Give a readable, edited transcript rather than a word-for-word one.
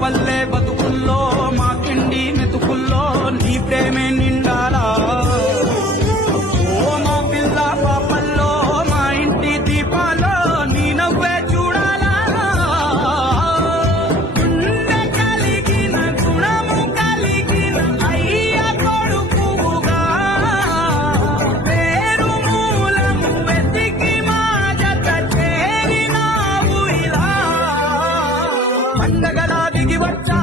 పల్లె బతుకుల్లో మా తిండి మెతుకుల్లో నీ ప్రేమే నిండాలా. ఓ మా పిల్ల పాపల్లో మా ఇంటి దీపాల్లో నీ నవ్వే చూడాలా. గుండె కలిగిన గుణము కలిగిన అయ్య కొడుకుగా పేరు మూలము వెతికి మా జత చేరినావు ఇలా. పండగలా దిగి వచ్చా